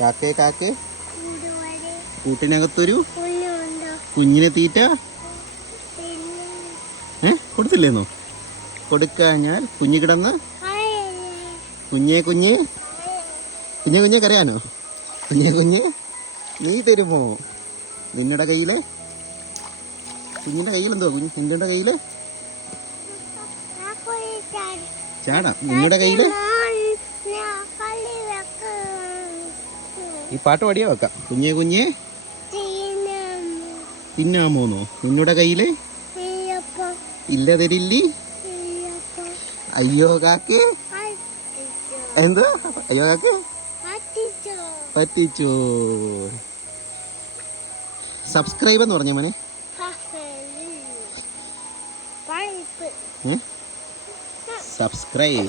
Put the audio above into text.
കാക്കേ കാക്കേ കൂട്ടിനകത്തൊരു കുഞ്ഞിനെ തീറ്റ കൊടുത്തില്ലേന്നോ? കൊടുക്കാഞ്ഞാൽ കുഞ്ഞ് കിടന്ന് കുഞ്ഞേ കുഞ്ഞേ കുഞ്ഞെ കുഞ്ഞെ കരയാനോ? കുഞ്ഞെ കുഞ്ഞെ നീ തരുമോ? നിന്നുടെ കയ്യില് കുഞ്ഞിന്റെ കയ്യിലെന്തോ? നിന്റെ കയ്യില് ചാടാം. നിങ്ങളുടെ കയ്യില് ഈ പാട്ട് പാടിയാ വെക്കാം. കുഞ്ഞെ കുഞ്ഞെ തിന്നാമോന്നോ? നിന്നുടെ കയ്യില് ഇല്ല തരില്ലി. അയ്യോ കാക്കേ എന്തോ? അയ്യോ കാക്കേ പറ്റിച്ചോ. സബ്സ്ക്രൈബ് എന്ന് പറഞ്ഞ മോനെ. സബ്സ്ക്രൈബ്.